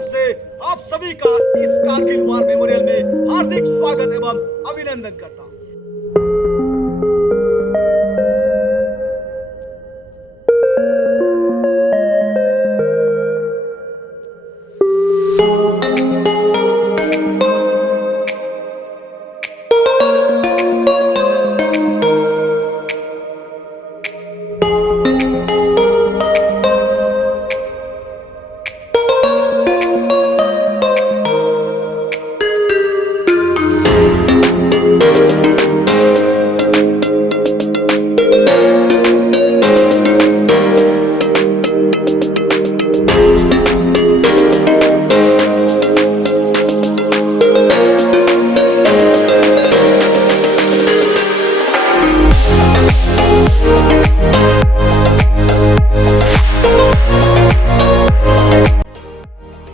तरफ से आप सभी का इस कारगिल वॉर मेमोरियल में हार्दिक स्वागत एवं अभिनंदन करता हूं।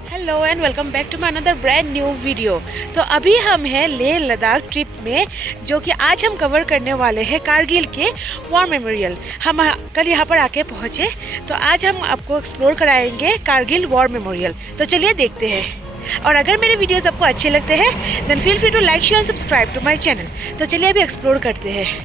Hello and welcome back to my another brand new video. तो अभी हम हैं लेह लद्दाख ट्रिप में, जो कि आज हम कवर करने वाले हैं कारगिल के वॉर मेमोरियल। हम कल यहाँ पर आके पहुँचे, तो आज हम आपको एक्सप्लोर कराएंगे कारगिल वॉर मेमोरियल। तो चलिए देखते हैं। और अगर मेरे वीडियोस आपको अच्छे लगते हैं then feel free to like share and subscribe to my channel. तो चलिए अभी एक्सप्लोर करते हैं।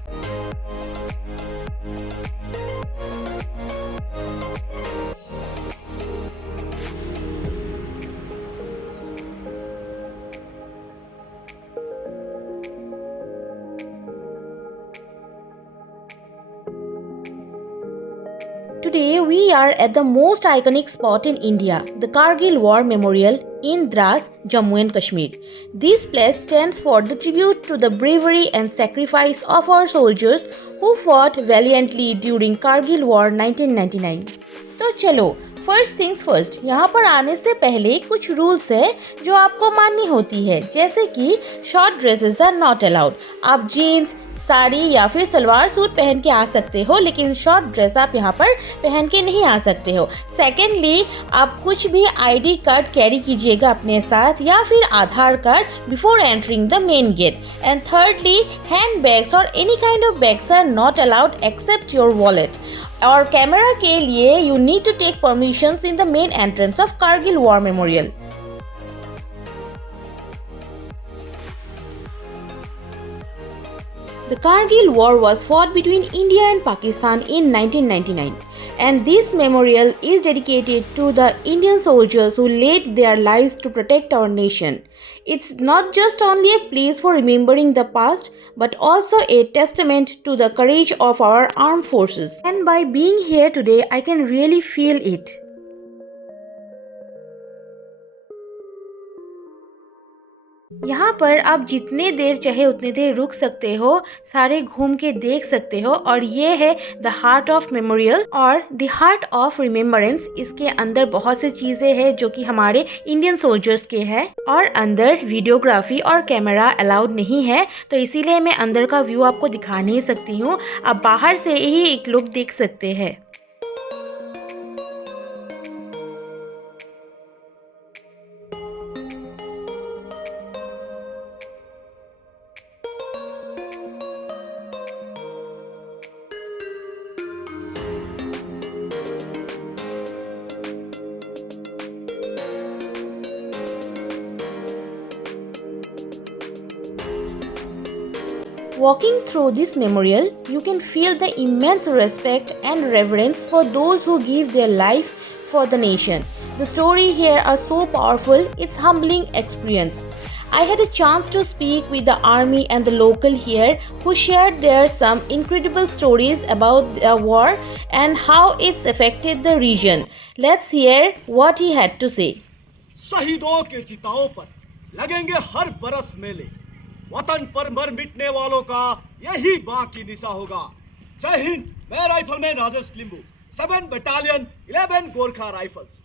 Today we are at the most iconic spot in India, the Kargil War Memorial in Dras, Jammu and Kashmir. This place stands for the tribute to the bravery and sacrifice of our soldiers who fought valiantly during Kargil War 1999. तो चलो first things first, यहाँ पर आने से पहले कुछ rules है जो आपको माननी होती है, जैसे कि short dresses are not allowed. आप जीन्स, साड़ी या फिर सलवार सूट पहन के आ सकते हो, लेकिन शॉर्ट ड्रेस आप यहाँ पर पहन के नहीं आ सकते हो। सेकेंडली, आप कुछ भी आईडी कार्ड कैरी कीजिएगा अपने साथ या फिर Aadhaar card before entering the main gate. And thirdly, hand bags और any kind of bags are not allowed except your wallet. और कैमरा के लिए you need to take permissions in the main entrance of Kargil War Memorial. The Kargil War was fought between India and Pakistan in 1999, and this memorial is dedicated to the Indian soldiers who laid their lives to protect our nation. It's not just only a place for remembering the past, but also a testament to the courage of our armed forces. And by being here today, I can really feel it. यहाँ पर आप जितने देर चाहे उतने देर रुक सकते हो, सारे घूम के देख सकते हो। और ये है द हार्ट ऑफ मेमोरियल और द हार्ट ऑफ रिमेम्बरेंस। इसके अंदर बहुत सी चीज़ें हैं जो कि हमारे इंडियन सोल्जर्स के हैं, और अंदर वीडियोग्राफी और कैमरा अलाउड नहीं है, तो इसीलिए मैं अंदर का व्यू आपको दिखा नहीं सकती हूँ। आप बाहर से ही एक लुक देख सकते हैं। Walking through this memorial, you can feel the immense respect and reverence for those who give their life for the nation. The stories here are so powerful, it's humbling experience. I had a chance to speak with the army and the local here who shared their some incredible stories about the war and how it's affected the region. Let's hear what he had to say. शहीदों के चिताओं पर लगेंगे हर बरस मेले, वतन पर मर मिटने वालों का यही बाकी निशा होगा। जय हिंद। मैं राइफलमैन राजेश लिंबू, 7 बटालियन 11 गोरखा राइफल्स,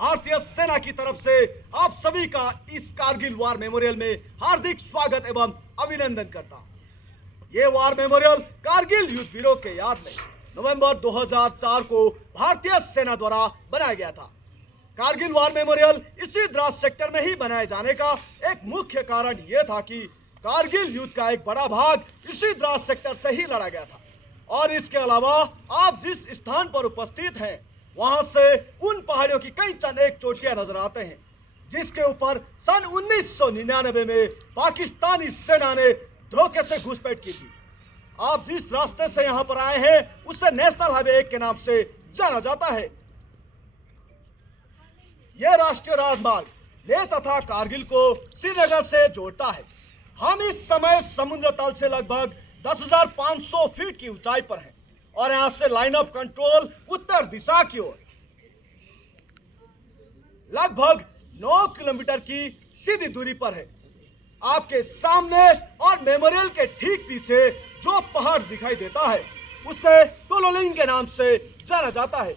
भारतीय सेना की तरफ से आप सभी का इस कारगिल वार मेमोरियल में हार्दिक स्वागत एवं अभिनंदन करता हूं। ये वार मेमोरियल कारगिल युद्ध वीरों के याद में नवंबर 2004 को भारतीय सेना द्वारा बनाया गया था। कारगिल वार मेमोरियल इसी द्रास सेक्टर में ही बनाए जाने का एक मुख्य कारण यह था कि कारगिल युद्ध का एक बड़ा भाग इसी द्रास सेक्टर से ही लड़ा गया था। और इसके अलावा आप जिस स्थान पर उपस्थित हैं वहां से उन पहाड़ियों की कई चंद एक चोटियां नजर आते हैं जिसके ऊपर सन 1999 में पाकिस्तानी सेना ने धोखे से घुसपैठ की थी। आप जिस रास्ते से यहां पर आए हैं उसे नेशनल हाईवे 1 के नाम से जाना जाता है। यह राष्ट्रीय राजमार्ग लेह तथा कारगिल को श्रीनगर से जोड़ता है। हम इस समय समुद्र तल से लगभग 10,500 फीट की ऊंचाई पर हैं और यहां से लाइन ऑफ कंट्रोल उत्तर दिशा की ओर लगभग 9 किलोमीटर की सीधी दूरी पर है। आपके सामने और मेमोरियल के ठीक पीछे जो पहाड़ दिखाई देता है उसे टोलोलिंग के नाम से जाना जाता है।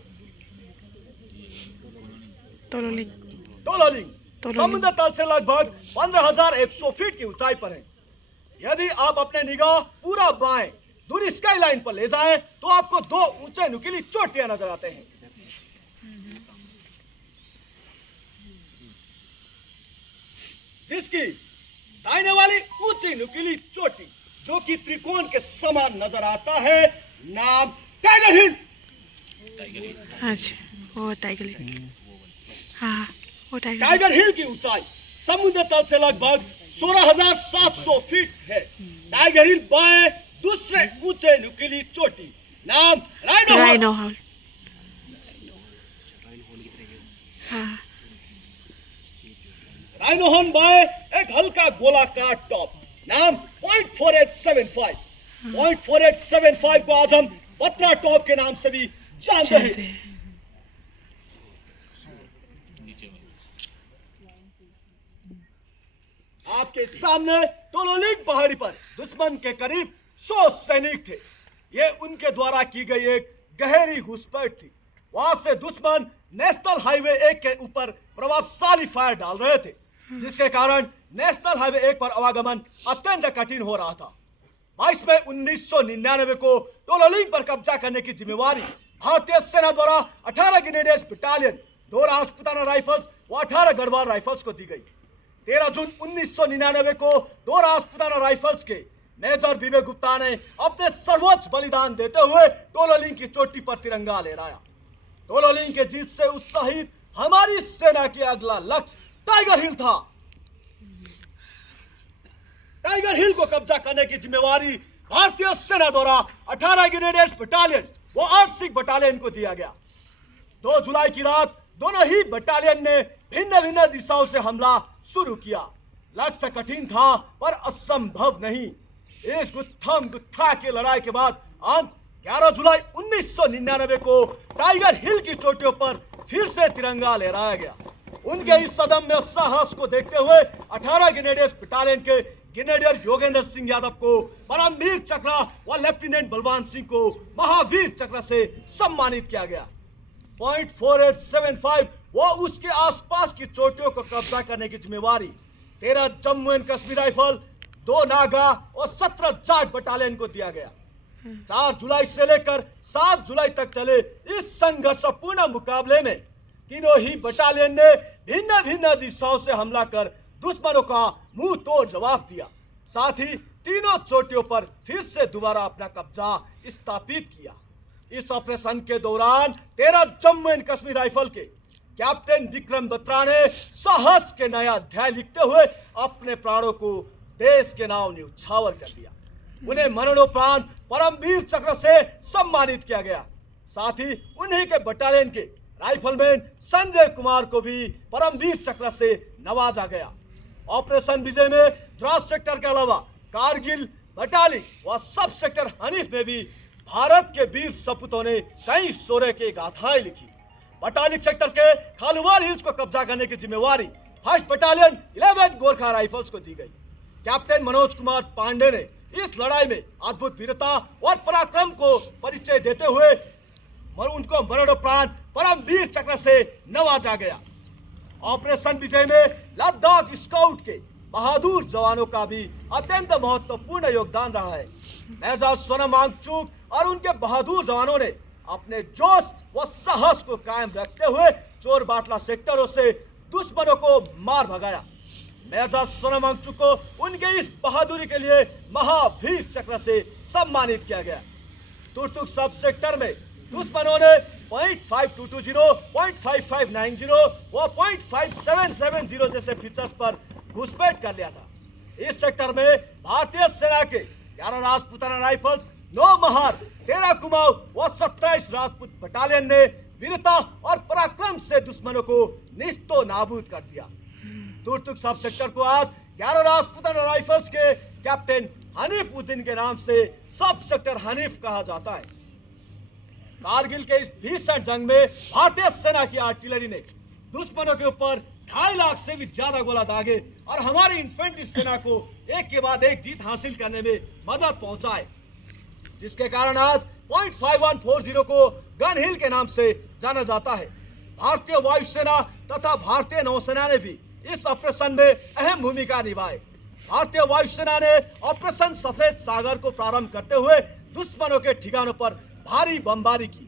टोलोलिंग समुद्र तल से लगभग 15,100 फीट की ऊंचाई पर है। यदि आप अपने निगाह पूरा बाएं दूरी स्काई लाइन पर ले जाएं तो आपको 2 ऊंचे नुकीली चोटियां नजर आते हैं। जिसकी दाहिने वाली ऊंची नुकीली चोटी जो कि त्रिकोण के समान नजर आता है, नाम टाइगर हिल। अच्छा, वो टाइगर हिल। हाँ, वो टाइगर हिल की ऊंचाई समुद्र तल से लगभग 16,700 फीट है। टाइगर हिल बाएं दूसरे ऊंचे नुकीली चोटी, नाम राइनो हॉल। हाँ, राइनो हॉर्न बाएं एक हल्का गोलाकार टॉप, नाम .4875। .4875 को आज हम बत्रा टॉप के नाम से भी जानते हैं। आपके सामने टोलोलिंग पहाड़ी पर दुश्मन के करीब 100 सैनिक थे। ये उनके द्वारा की गई एक गहरी घुसपैठ थी। वहां से दुश्मन नेशनल हाईवे 1 के ऊपर प्रभावशाली फायर डाल रहे थे, जिसके कारण नेशनल हाईवे 1 पर आवागमन अत्यंत कठिन हो रहा था। 22 मई 1999 को टोलोलिंग पर कब्जा करने की जिम्मेवारी भारतीय सेना द्वारा 18 ग्रेनेडियर्स बटालियन, 2 राजपूताना राइफल्स व 18 गढ़वाल राइफल्स को दी गई। 13 जून 1999 को 2 राजपूताना राइफल्स के मेजर विवेक गुप्ता ने अपने सर्वोच्च बलिदान देते हुए टोलोलिंग की चोटी पर तिरंगा लहराया। टोलोलिंग के जीत से उत्साहित हमारी सेना के अगला लक्ष्य टाइगर हिल था। टाइगर हिल को कब्जा करने की जिम्मेवारी भारतीय सेना द्वारा 18 ग्रेनेडियर्स बटालियन व 8 सिख बटालियन को दिया गया। 2 जुलाई की रात दोनों ही बटालियन ने भिन्न भिन्न दिशाओं से हमला शुरू किया। लक्ष्य कठिन था पर असंभव नहीं। इस गुत्थम गुत्था की लड़ाई के बाद अंत 11 जुलाई 1999 को टाइगर हिल की चोटियों पर फिर से तिरंगा लहराया गया। उनके इस अदम्य साहस को देखते हुए 18 ग्रेनेडियर्स बटालियन के ग्रेनेडियर योगेंद्र सिंह यादव को परमवीर चक्र व लेफ्टिनेंट बलवान सिंह को महावीर चक्र से सम्मानित किया गया। .4875 व उसके आसपास की चोटियों को कब्जा करने की जिम्मेवारी 13 जम्मू एंड कश्मीर राइफल, 2 नागा और 17 जाट बटालियन को दिया गया। 4 जुलाई से लेकर 7 जुलाई तक चले इस संघर्षपूर्ण मुकाबले में तीनों ही बटालियन ने भिन्न भिन्न दिशाओं से हमला कर दुश्मनों का मुंह तोड़ जवाब दिया। साथ ही तीनों चोटियों पर फिर से दोबारा अपना कब्जा स्थापित किया। इस ऑपरेशन के दौरान 13 जम्मू एंड कश्मीर राइफल के कैप्टन विक्रम बत्रा ने साहस के नया अध्याय लिखते हुए अपने प्राणों को देश के नाम न्यौछावर कर दिया। उन्हें मरणोपरांत परमवीर चक्र से सम्मानित किया गया। साथ ही उन्हीं के बटालियन के राइफलमैन संजय कुमार को भी परमवीर चक्र से नवाजा गया। ऑपरेशन विजय में द्रास सेक्टर के अलावा कारगिल, बटालिक व सब सेक्टर हनीफ में भी भारत के वीर सपूतों ने कई शौर्य की गाथाएं लिखी। बटालिक सेक्टर के खालूवाल हिल्स को कब्जा करने की जिम्मेवारी 1st बटालियन 11 गोरखा राइफल्स को दी गई। कैप्टन मनोज कुमार पांडे ने इस लड़ाई में अद्भुत वीरता और पराक्रम को परिचय देते हुए उनको मरणोपरांत परमवीर चक्र से नवाजा गया। ऑपरेशन विजय में लद्दाख स्काउट के बहादुर जवानों का भी अत्यंत महत्वपूर्ण योगदान रहा है। मेजर सोनम वांगचुक और उनके बहादुर जवानों ने अपने जोश व साहस को कायम रखते हुए चोर बाटला सेक्टरों से दुश्मनों को मार भगाया। मेजर सोनम वांगचुक को उनके इस बहादुरी के लिए महावीर चक्र से सम्मानित किया गया। तुर्तुक सब सेक्टर में दुश्मनों ने .5220, .5590 व .5770 जैसे फीचर्स पर घुसपैठ कर लिया था। इस सेक्टर में भारतीय सेना के 11 राजपूताना राइफल्स, 9 महार, 13 कुमाऊं व 27 राजपूत बटालियन ने वीरता और पराक्रम से दुश्मनों को निस्तो नाबूद कर दिया। तुर्तुक सब सेक्टर को आज 11 राजपूताना राइफल्स के कैप्टन हनीफ उद्दीन के नाम से सब सेक्टर हनीफ कहा जाता है। कारगिल के इस भीषण जंग में भारतीय सेना की आर्टिलरी ने दुश्मनों के ऊपर 2.5 लाख से भी ज्यादा गोला दागे और हमारी इन्फेंट्री सेना को एक के बाद एक जीत हासिल करने में मदद पहुंचाए, जिसके कारण आज .5140 को गन हिल के नाम से जाना जाता है। भारतीय वायुसेना तथा भारतीय नौसेना ने भी इस ऑपरेशन में अहम भूमिका निभाई। भारतीय वायुसेना ने ऑपरेशन सफेद सागर को प्रारंभ करते हुए दुश्मनों के ठिकानों पर भारी बमबारी की।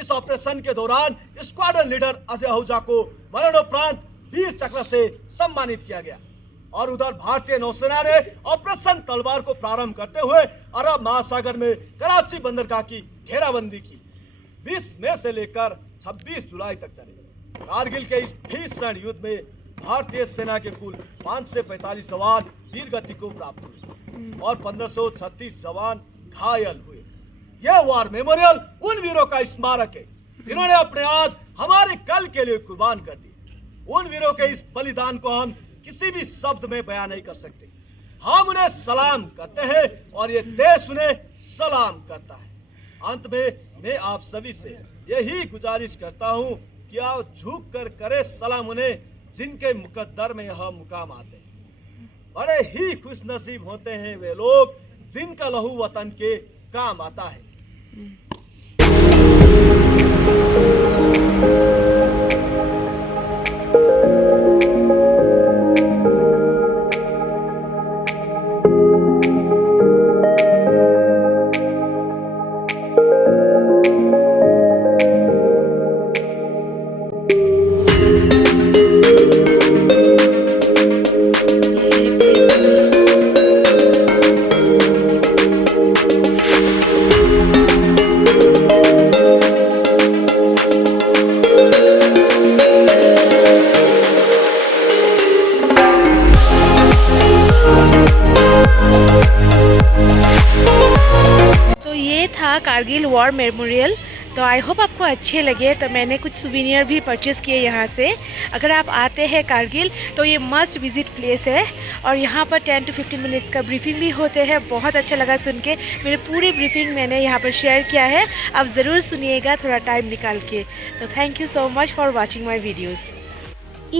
इस ऑपरेशन के दौरान स्क्वाड्रन लीडर अजय आहूजा को मरणोपरांत वीर चक्र से सम्मानित किया गया और उधर भारतीय नौसेना ने ऑपरेशन तलवार को प्रारंभ करते हुए अरब महासागर में कराची बंदरगाह की घेराबंदी की। 20 मई से लेकर 26 जुलाई तक चले कारगिल के इस भीषण युद्ध में भारतीय सेना के कुल 545 जवान वीर गति को प्राप्त हुए और 1536 जवान घायल हुए। यह वॉर मेमोरियल उन वीरों का स्मारक है जिन्होंने अपने आज हमारे कल के लिए कुर्बान कर दिए। उन वीरों के इस बलिदान को हम किसी भी शब्द में बयान नहीं कर सकते। हम उन्हें सलाम करते हैं और ये देश उन्हें सलाम करता है। अंत में मैं आप सभी से यही गुजारिश करता हूँ कि आप झुक कर करे सलाम उन्हें जिनके मुकद्दर में यह मुकाम आते हैं। बड़े ही खुशनसीब होते हैं वे लोग जिनका लहू वतन के काम आता है। Kargil War memorial. तो आई होप आपको अच्छे लगे। तो मैंने कुछ सुवेनियर भी परचेज़ किए यहाँ से। अगर आप आते हैं कारगिल तो ये मस्ट विजिट प्लेस है और यहाँ पर 10 to 15 मिनट्स का ब्रीफिंग भी होते हैं। बहुत अच्छा लगा सुन के। मेरे पूरी ब्रीफिंग मैंने यहाँ पर शेयर किया है, आप ज़रूर सुनिएगा थोड़ा टाइम निकाल के। तो thank you so much for watching my videos.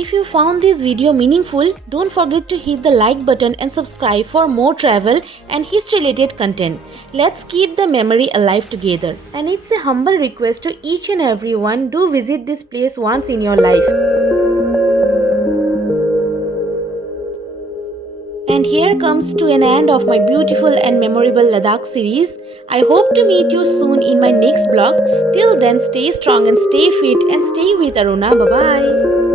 If you found this video meaningful, don't forget to hit the like button and subscribe for more travel and history related content. Let's keep the memory alive together. And it's a humble request to each and everyone, do visit this place once in your life. And here comes to an end of my beautiful and memorable Ladakh series. I hope to meet you soon in my next vlog. Till then, stay strong and stay fit and stay with Aruna. Bye bye.